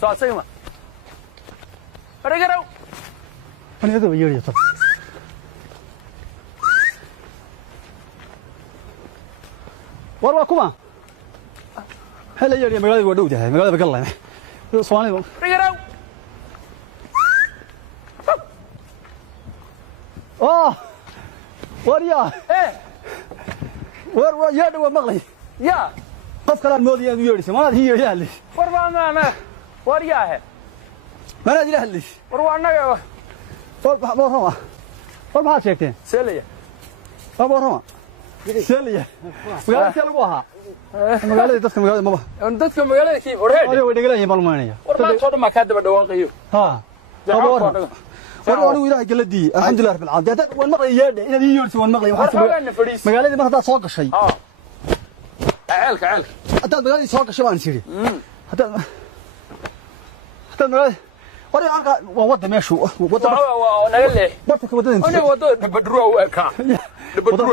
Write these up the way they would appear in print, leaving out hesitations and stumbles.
ساسيما رجعوا أنا هذا بيجي طب والله كمان هلا يجي مقالة ودودة مقالة بقلة صواني رجعوا وريا ايه يا دوا مغلي يا قف كلام مودي يا يوريس ما هي يا اللي وروانا انا ورياه ما ادري اللي وروانا ما شيكتين سليه ما سليه مقالة سلوها مقالة دتك مقالة ما dadka magaalada kiib horreed أنا ودي قلنا يبالمانية warma soo dhama ka daba dhawaaqayo ها أنا وياه قلدي الحمد لله رب العالمين وين مقلي يا إن هي يوريس وين مقلي مقالة ما هذا صاق شيء عيلك حتى مقالة صاق شيء ما نسيري حتى مقالة وري عنك ووضع ماشو ووضع نقله برتك وضع انت انا وضع بدرو كا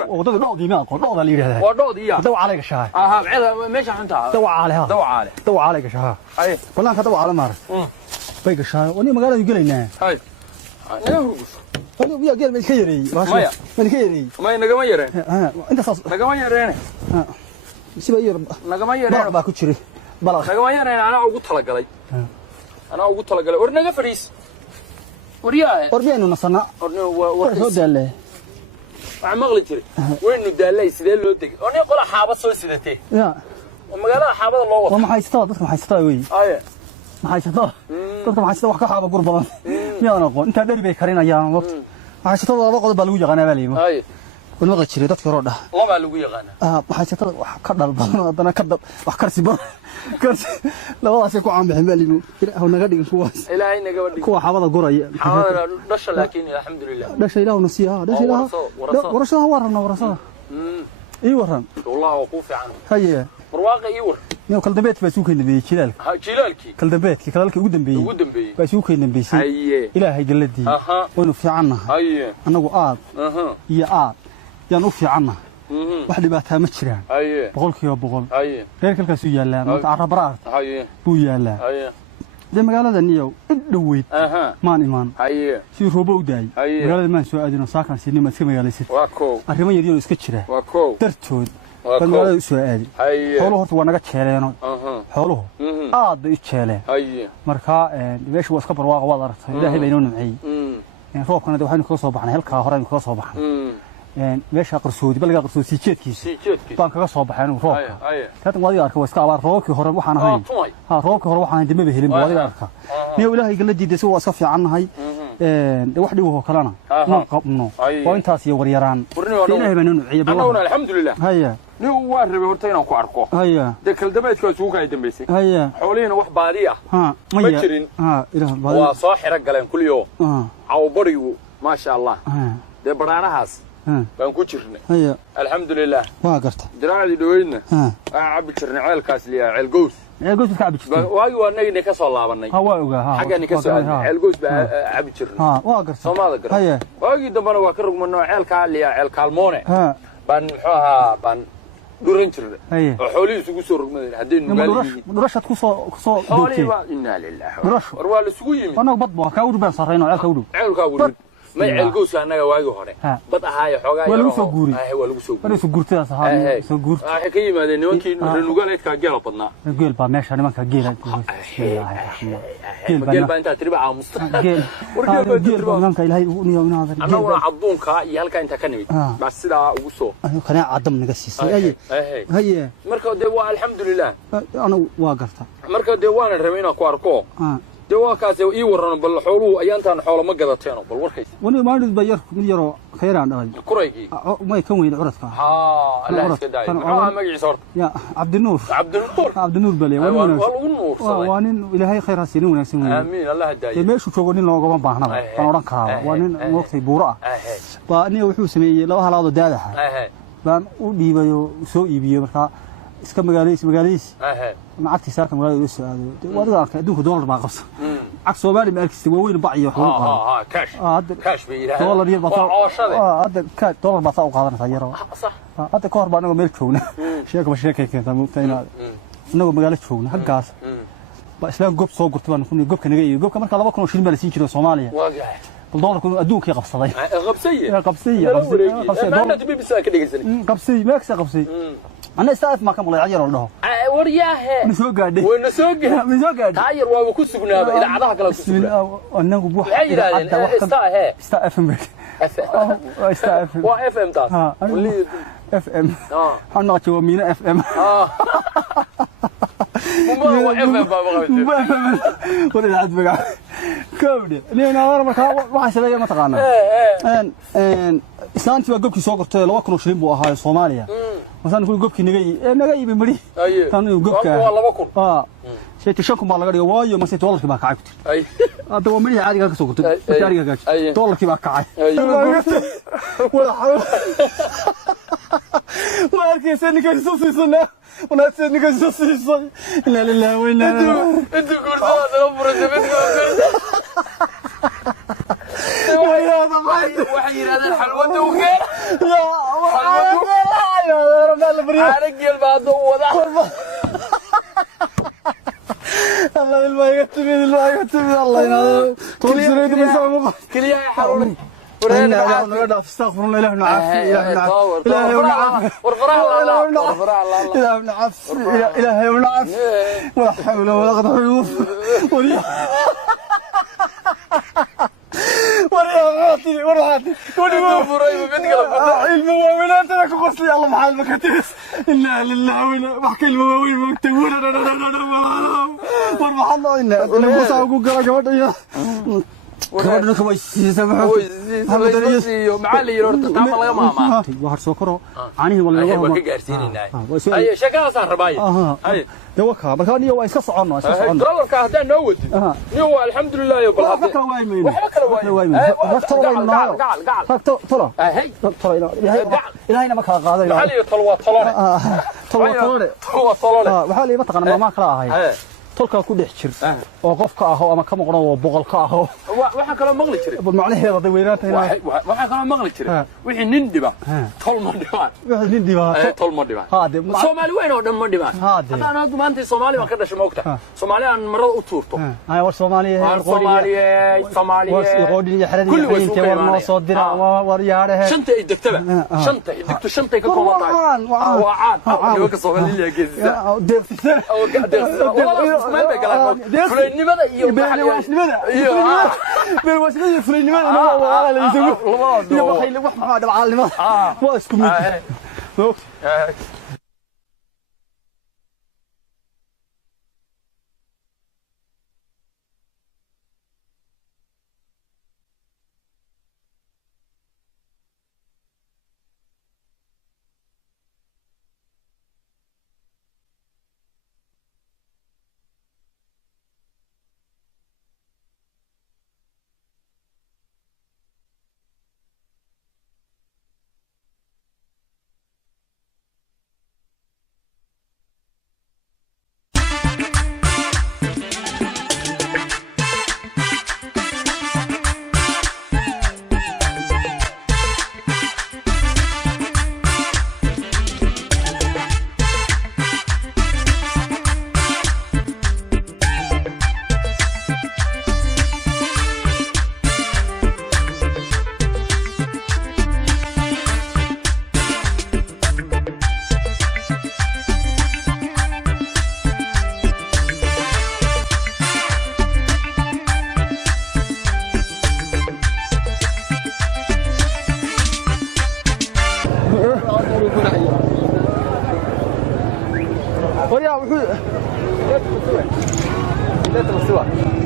وضع نقضي ما نقض لي هذا ودودي يا دو عليك شاي بعيد ماشي انت دو عليها دو عليك شاي اي والله انت دو على مار بيك شاي وني مقالة يقولينا هاي انا هرقص انا ويا قال من خيري من خيري ما نغما يرين انت صاص نغما يرين سيبا ير نغما يرين با ku jiri balaaq nagama yareen ana ugu talagalay war naga fariis wariyaa orbeenu nasana war soo daale waxa maqli jiray waynu daalay sidee loo degay oo qola xaabad soo sidatay ya magaalada xaabada loo wado ma haysto dadka ma haysto way ma haysto dadka ma haysto wax ka xaaba gur badan miyaan aqoon inta dhari bay karinayaan waqti ma haysto laba qodob baa lagu yaqaanaa baa leeyma kun maqli jiray dadka hore dhaha laba lagu yaqaanaa ma haysto wax ka dhal badan hadana ka dab wax karsi badan karsi labadaas ku caan bixin baa leeyma ilaahu naga dhigin kuwaas ilaahay naga dhigin kuwa xaabada guraya xaabada dhasha laakiin alxamdulillah dhasha ilaahu nasiiha dhasha ilaahu warasada warasada اي ورن والله وقوف عنه هيا برواقه اي ور نيو كل دبيت باسوك دنبي جلالك جلالكي كل دبيت كلالك ugu dambeeyay باسوك دنبيسي هيا ilaahay galadii waynu fiicanahay هيا anagu aad iyo aad yaan u fiicanahay wax dhibaato ma jiraan هيا boqolkiiba boqol هيا reerkalkaas uu yaalaan marka arabaraad هيا buu yaalaa هيا de magaalada niyow dhaweyd maan imaan هيا si roobo u daay magaalada maan soo aadino saakan si nima iska magaalaysid waa koow arrimo yar yar iska jira waa koow dartood magaalada soo aadi هيا xooluhu horta waa naga jeeleeno xooluhu aad bay u jeeleen هيا marka meeshu waa iska barwaaqo waad aragtay ilaahay baa inoo nimceeyay roobkana waxaynu kaga soo baxnay halka hore aynu kaga soo baxnay meesha qarsoodi balga qarsoodi sijeedkiisa baan kaga soo baxay inuu roobka taatan wadiga arka waa iska abaar roobkii hore waxaan ahayn roobkii hore waxaan dib ma helin wadiga arka niyo ilaahay galadiida si waa iska fiicannahay wax dhibo oo kalena ma qabno waa intaas iyo waryaraan ilaahay baa inoo nimceeyay anaguna alxamdulillah haya ni waa rabay horta inaan ku arko haya de kal dabeedka isugu kay dambeysay haya xoolihiina wax baadi ah ma jirin ilaahay baadi waa soo xira galeen kuliyo aw barigu ma sha Allah de baraanahaas baan ku jirnay haya alxamdulillah waa garta jiraacdi dhaweydna cabbi jirnay ceelkaas liya ceel goos ka cabbi jirtay waagi waa nagina ka soo laabanay waa ogaa xagani ka soo ceel goos baa cabbi jirnay waa garta Soomaalida gar haya waagi dambana waa ka rugmano ceelka liya ceel kaalmoone baan muxuu ahaa baan duran jirnay oo xoolihiisu isugu soo rugmadeen hadii nugaalihi durashad ku soo xoolihi waa inna lillahi war waa la isugu yimid wana bad baa ka u baan sarreeyno ceelka u dhow ما يعلقوش أنا واجو هره بطحايا حوجاي ولا سجوري ولا سجوري ولا سجورتي هذا سجورت حكي ما ده نوكي رنوجال كجيل بدنا جيل با ماشي أنا ما كجيل جيل با أنت تربع على مستوى جيل با نانك إلهي ونيا ونهذا أنا ولا عضون كا يهلك أنت كنبي بس ده وصو خلينا عدم نقصيس هي مركب دوا الحمد لله أنا واقفت مركب دوا أنا رمينا كواركو دواكاس ii waran bal xooluhu ayaantan xoolo ma gadateeno bal warkays wani maalid bayar mid yaro khayran dhalay kuraygi ma kan weyn curadka Allah iska daay ma magaciisa horta ya Cabdinuur bale waanin ilaahay khayr ha siinin wanaagsan weyn amiin Allah daay meeshu joogo nin looga baahnaba aan oran karaa waa nin waqti buura baa aniga wuxuu sameeyay laba halaado daadaha baan u dhiibayo soo iibiyo marka iska magaaladiis lacagtii saarka magaalada u soo aaday wadiga arkay adduunka dollar baa qabsan cag Soomaali ma arkistay waa weyn baaciyo cash bay ilaahay dollar yar baa hadda ka dollar baa u qaadanaysa yaro sax hadda ka hor baa anaga meel joogna sheeko keenta muugtayna anaga magaalo joogna halkaas islaan gob soo gurtay baan kunii gobka naga iyo gobka marka 2,000 shilin baa la siin jiray Soomaaliya واقع dollarku adduunka qabsaday qabsay maana tibi bisa ka dhigaysan qabsay maaksa qabsay ana istaaf ma ka mulay cayar oo dhaho wariyaahe soo gaadhay wayna soo gaadhay taayir waa ku sugnaaba idaacadaha kala ku sugnaa anagu wax istaa FM istaa FM waa FM taas FM xana joogo miina FM هو FM ولا عاد بقى كوبدي نينا marka waxa sameeyay ma taqaana islaantii waa gobkii soo qortay 2,000 shilin buu ahaa Soomaaliya waxaan ku gobkii naga iibi mari tan gobka waa 2,000 sheekay shanku ma laga dhigo waayo ma dollarkii baa kacay ay hada waa mari caadiga ka soo qortay gaariga gaaj dollarkii baa kacay wala واركيسن كيسو سيسنا وناسن كيسو سيسو لا لا وين انت كورس هذا عمره زبد يا طبعا وحير هذا الحلوه وكان يا رب البريد على قلب هذا وضع الله يكتب الله ينادي طول سريد مسامو كليا حروري ورينا نقدر استغفر الله إله نعافي إله نعافي إله نعافي إله نعافي ولا حول ولا قوة إلا وريا وريا المواويل أنت قصلي الله محل ما كتبس إنا لله وإنا بحكي المواويل مكتبون والمحل إنا الموسى وقول قرا كمان كويس سامحوا معلي يرد تعمل يا ماما واحد سكره عنيه ولا هو كجارسيننا اي شكا صار رباي اي دوكا markaan waa iska socono dollarka hadda noowd iyo alxamdulillah iyo balad waxa kala waayay ilaahayna ma kala qaaday maxalli tolwa waxa la ma taqaan ma kala ahay tolka ku dhex jir oo qofka ah ama ka maqno oo boqolka ah waxa kala maqli jiray macnaheedu day weeraantay waxa kala maqli jiray wixii nin dhiba tol ma dhibaan wixii nin dhiba tol ma dhibaan Soomaali weyn oo dhan ma dhibaan hadana aad maanta Soomaali ma ka dhashay moogta Soomaali aan marada u tuurto ay war Soomaali qoodin iyo xaradii inta war ma soo dira war yaaraha shanta ay degtaba shanta ay degto shanta ka koobantahay waa caad iyo ka Soomaali geesisa deeqsisan oo gaadhay فلنمada iyo beelwaasnimada iyo fulaynimada waa la isugu iyo waxay wax ma dhabcaalnimada waa isku mid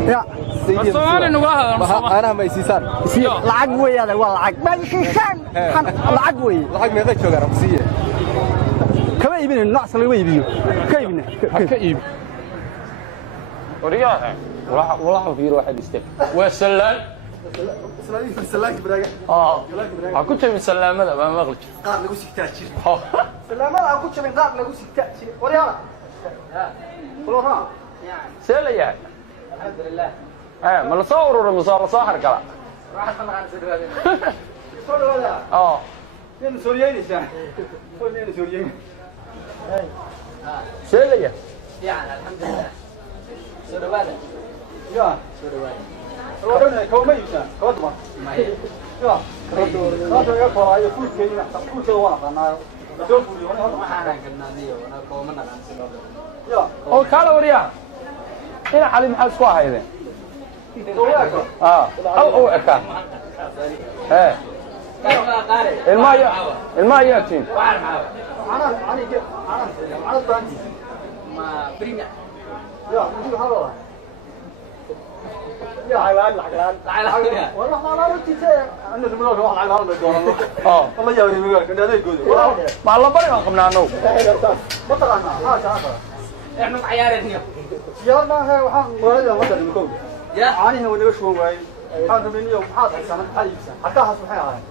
يا Soomaali nuga hadal أنا ما يسيسان lacag weeyada waa lacag ma yishaan lacag weey lacag meeqa jooga rabsiye kama iibin nacas laga iibiyo ka iibin ka iib wariyaha walaal fiir waxa dhistay waa salaan salaamki baraaga ha ku tayn salaamada ma maqli jir qaar lagu sigtaa jir salaamada aan ku jabin qaar lagu sigtaa jir wariyaha walaha سليا الحمد لله ما نصور ولا صاحر كلا واحد خلنا عن سدوادين سدوادين فين سوريين يا فين سوريين سليا يعني الحمد لله سودوانا يا سودوانا كوما يبسا كوما يا هذا يا فرا يفوت كينا تقول كده وانا انا دول فولي وانا ما حنا كنا دي وانا كوما نقان سودوانا يا oo kala wariya ina xali maxaa isku ahaydeen او اكا ايه الماء ياتين انا باندي ما بريميا يا نجيب هذا يا حيوان العقلان والله ما لا رتي انا زملوك واحد على هذا والله يا ولي مقالك انت هذا يقول ما الله بري ما قمنا انو ما ترانا هذا احنا عيارين يا ما هي waxaan walaal wada nimkow ya aanihi wanaga shuban waay waxaan rabnay waxaad haysan xaliibsan hatta has waxay ahayn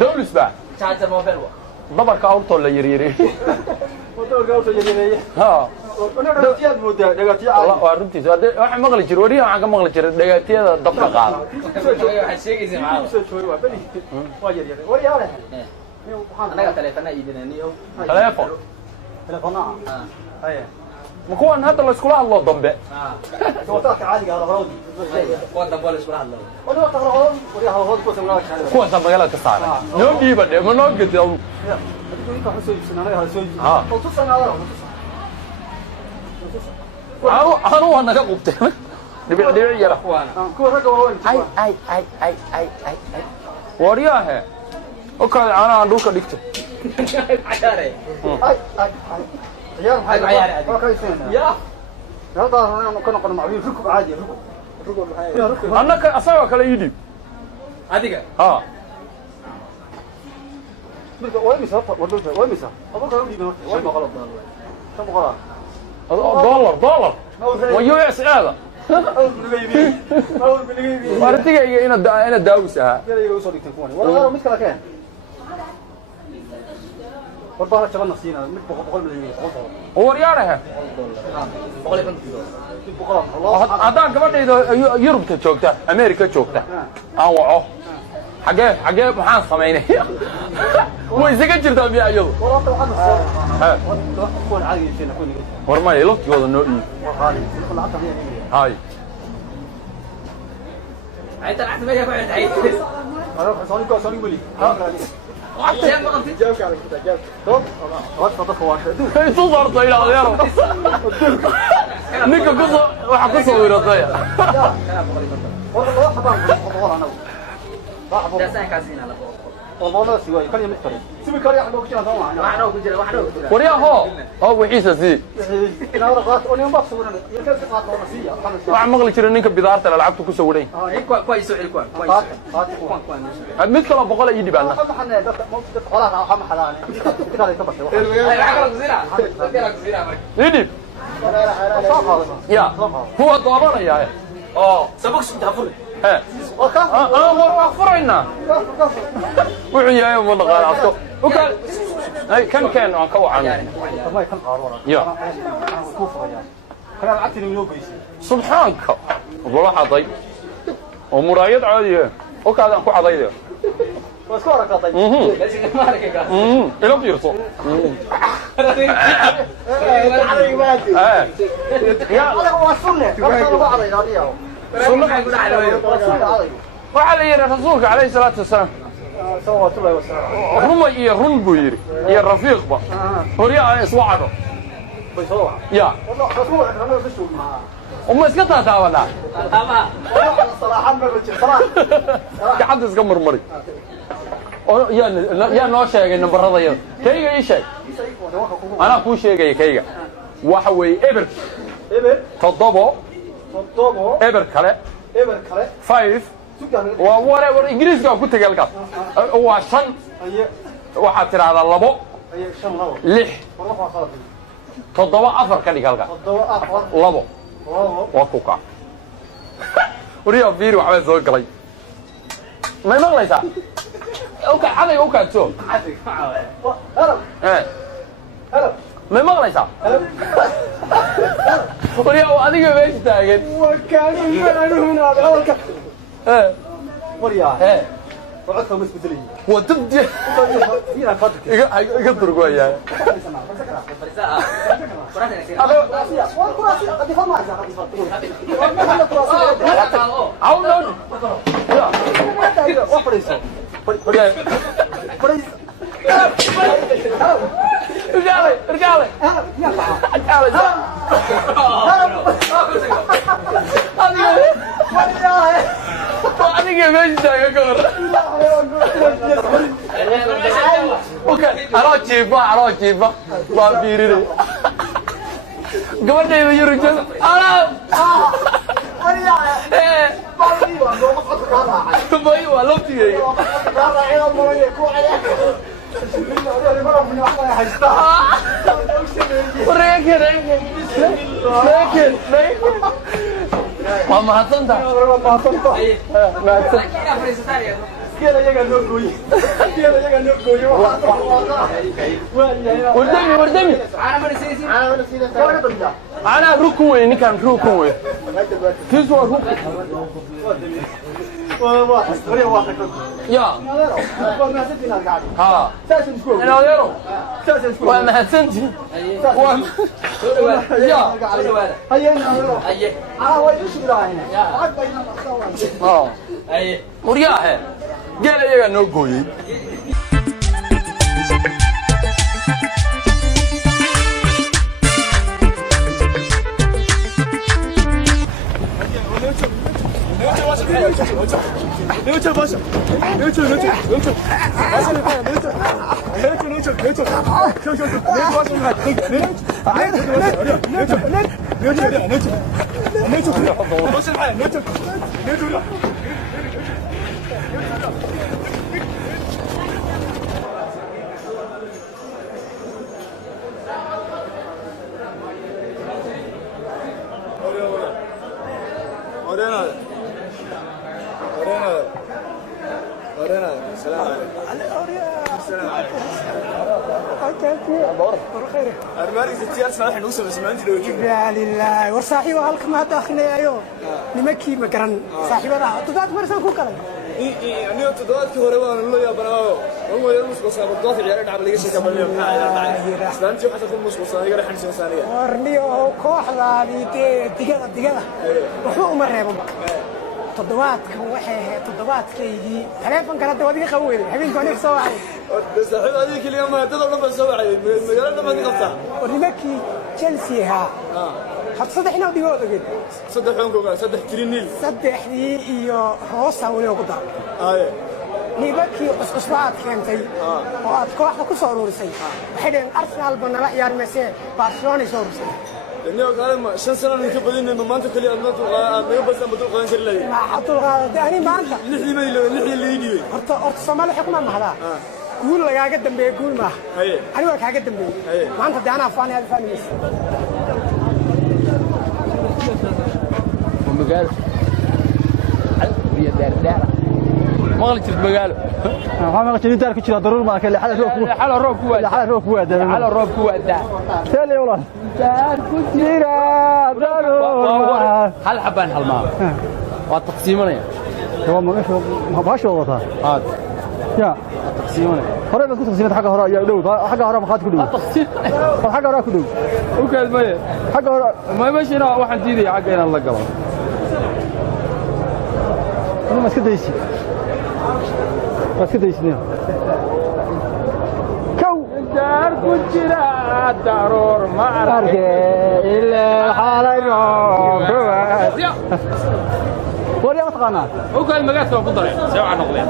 dawlis ba charger mobile dabarka awrto la yaryare wadooga awrto yaryare ha ana dhagtiyaad mooda dhagatiya Allah waa runtii waxa maqli jiro wariyo waxaan ka maqli jiray dhagatiyada dabka qaada waxa sheegaysaa macaa soo jooy waa bani waa yaryare wariyaale anaga telefoona iidinaniyo telefoon telefoona haya مكون هذا اللي سكولا الله ضمبه توتاك عادي على غراضي وين ضمبه سكولا الله ولا تغرض ولا هو كوس ولا شيء كوس ضمبه قال كسار نو ديبا دي منو قد اديك انت حسوي سنه هذا سوي او تصنع هذا انا وانا قبته دبي دبي يلا اخوانا كو رجع وين اي ورياه اوكي انا دوك دغته عياري اي عيار عيار يا هذا انا كنا معبين ركب عادي ركب انا اسوي كلا يدي اديك ها وين مسافر وين مسافر ابوك يقول وين غلط كم غلط دولار ويو اس هذا وارتيجي انا داوسها والله مثل كان والله شغل نفسينا بقول مليون هو رياله هذا gabadhayda Yurubta joogta America joogta aan waco xagee waxaan sameeynay way isaga jirtaa biya iyadu warma ay laftigooda noo dhiib hay ay talaxta meesha ku xirtay انا صوني ولي عشان ما قلت جاوك على كده جاوك طب خلاص فضلك واحد اي صورت الى غيره نيكا قصه waxa ku soo wiratay والله حبان انا صاحبه ده ساكاسين على والله سوي كان يمثل سوي كان يحلو كجنا طبعا waxna ku jira wariya ho wixiisa si ina warqaad oo nin baqso wana yaka qaad loo nasiya wax maqli jiray ninka bidaarta la lacagtu ku soo waday كويس كويس mid kale boqol ay dhibana ما حنا دك خلاص ما حلال كده هذا كبر يدي يا هو ضربنا سبقش تفر ها وفرنا وعيا يوم الغالي عصو وكان هاي كان عن كوعان ما كان قارورا يا كفر يعني كان عتني من لوبيس سبحانك والله حضي ومرايد عاديه وكذا كو عضيده واسكورك طيب لازم مارك كاس الى بيرصو يا هذا هو السنه انا بعض هذه سنه يقول عليه وعلى رسولك عليه الصلاه والسلام صلوات الله وسلامه هم يرن بويري يا رفيق با هوريا اسوعده بيصوع يا والله رسولك انا بشوف معاه وما اسكتها تاولا تمام والله الصراحه ما بجي صراحه قعد اسك مرمري يا نoo sheegay nambaradayada kayga ii sheeg ana ku sheegay kayga waxa way eber todobo eber kale 5 waa war ingiriiska ku tagay halkaas waa 5 waxa tiraahdaa 2 6 todoba afar ka dhig halkaas 2 waa ku ka wariyo fiir waxa soo galay ma maqlaysaa اوكي عادي اوكي تو عادي هلا ما مغليسا وريا adiga meesh taagan وكان يمنعون هنا اولك وريا وعدك مش بدلي وتبدي فينا فضل يقدر قوي عاونون رجالي رجالي أنا ماشي يا كبر اوكي اروح جيبه ما بيري قبل ما يرجع انا تبغي ولا تبغي لكن ما هتنطق كده يجا نوكوي وردمي انا ركوي ني كان ركوي كيسو ركوي يا ها انا يرو وانا هتنتي يا هيا انا وين شو راينا اي ورياه قال يا نوغوي السلام عليكم. يا لله وصاحي وهلك ما داخلنا ايوه نمكي مقرن صاحبنا تضاد مرسان كو كلام أنا تضادك هربان الله يا برنامج هو يرمس قصة بالضغط عيارين عمل ليش كمل يوم أنت وحتى كل مسقصة يقرأ حنس إنسانية ورنيو كوحدة دقيقة وحو مرة تضواتك وحيه تضواتك يجي تلفون كانت ودي خوي حبيبي كونك سواعي بس الحين هذيك اليوم ما تضرب لما سواعي مقالنا ما نقطع ورنيكي تشيلسي ها هتصدحنا ودي هو دقيق صدحونكم صدح ترينيل صدح لي إيو روسا ولو قطع نيبكي أسبوعات كنتي وأتكوحنا كسرورسي وحين أرسنال بنا عيار مسير برشلونة سورسي إنه قال 5 سنين نكبدين إنه ما أنت كل يوم ما يبغى بس بدل قانون كله ما حطوا يعني ما أنت لحية ما يلو لحية اللي يجي أرت سمال حكمة ما هذا قول لك قدم بيقول ما أنا وك قدم بي ما أنت ده أنا فاني هذا فاني بس مقال بيا دار ما قلت المقال ما قلت دار كجرا ضرور ما كان حال الروب حال الروب كوادا تالي والله دار كجرا ضرور هل حبان هالما والتقسيمنا هو ما باش والله هذا يا تقسيمنا هره بس تقسيمات حق هره يا دو حق هره ما خاط كدو تقسيم حق هره كدو وكاد ما حق هره ما مشينا واحد جديد حقنا الله قبل أنا ماسك دايسي ماسك دايسني كو دار كجرا ضرور ما عرف إلا حالي وريا متقنا وكاد مقاس وفضل سواء نقلين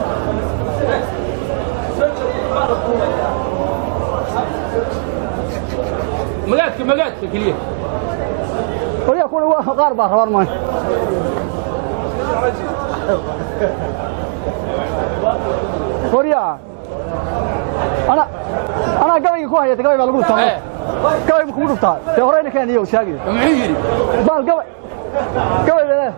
مقاس كليه وريا كل واحد قارب حوار ما وريا أنا قبل يكون هي تقبل بالقول تمام قبل يكون رفض تهرين كان يو شاقي معيري بال قبل